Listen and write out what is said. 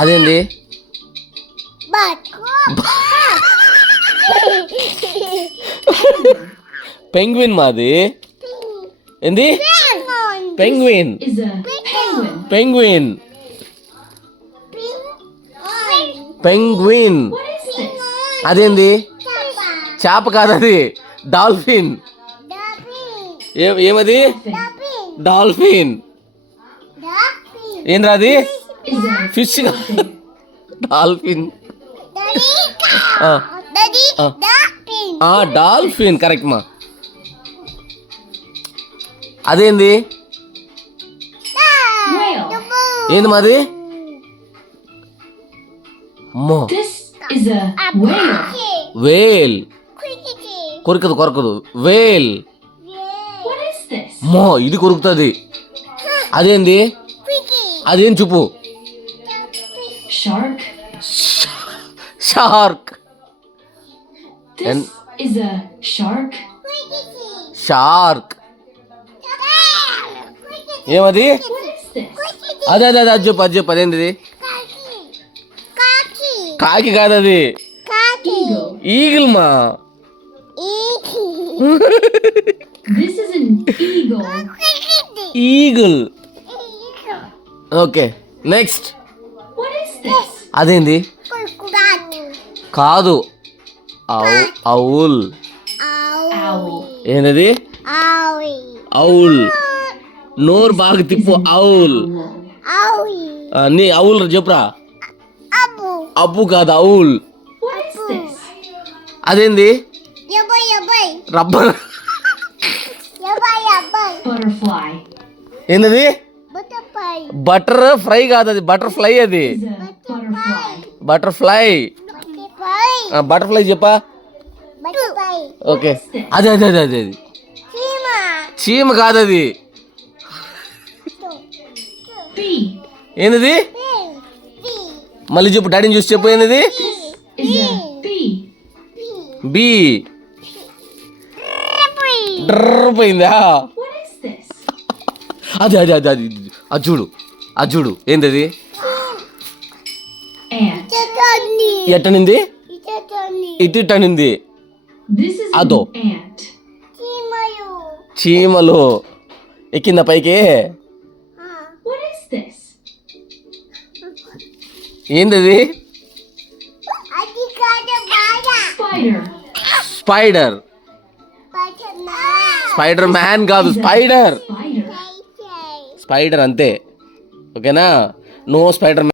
అదేంది? పెంగ్విన్ మాది. ఏంది? పెంగ్విన్. పెంగ్విన్. పెంగ్విన్. అదేంది? చేప కాదు అది, డాల్ఫిన్. ఏమది? డాల్ఫిన్. ఏంద్రా అది? ఫిష్. డాల్ఫిన్. డాల్ఫిన్ కరెక్ట్ మా. అదేంది? ఏంది మాది? వేల్. కొరకదు కొరకదు, వేల్. మో ఇది కొరుకుతుంది. అదేంది? అదేం చూపు. షార్క్. షార్క్. ఏమది? అదే అదే అది చెప్పు, అది చెప్పు. అదేంటిది? కాకి కాదు అది, ఈగిల్ మా. ఈగిల్. Okay next. అదేంది? కాదు, ఔల్. ఏంటది? ఔల్. నోరు బాగా తిప్పు. ఔల్. నీ ఔల్ చెప్పురా. అబ్బు కాదు, ఔల్. అదేంది? రబ్బర్. ఏంటది? బటర్ ఫ్రై కాదు అది, బటర్ ఫ్లై. అది బటర్ఫ్లై. బటర్ఫ్లై చెప్పా. ఓకే అదే అదే అదే అదే అది. చీమ కాదు అది. ఏంది? మళ్ళీ చెప్పు, డాడీని చూసి చెప్పు. ఏంది? బీ. డ్రర్ పోయిందా? అదే అదే అదే అది. అది చూడు, అది చూడు. ఏంది అది? ఎట్టనింది? ఇటనింది. అదో చీమలు. ఎక్కిందా పైకి? ఏంది? స్పైడర్. స్పైడర్ మ్యాన్ కాదు, స్పైడర్. స్పైడర్ అంతే. ఓకేనా? No spider man.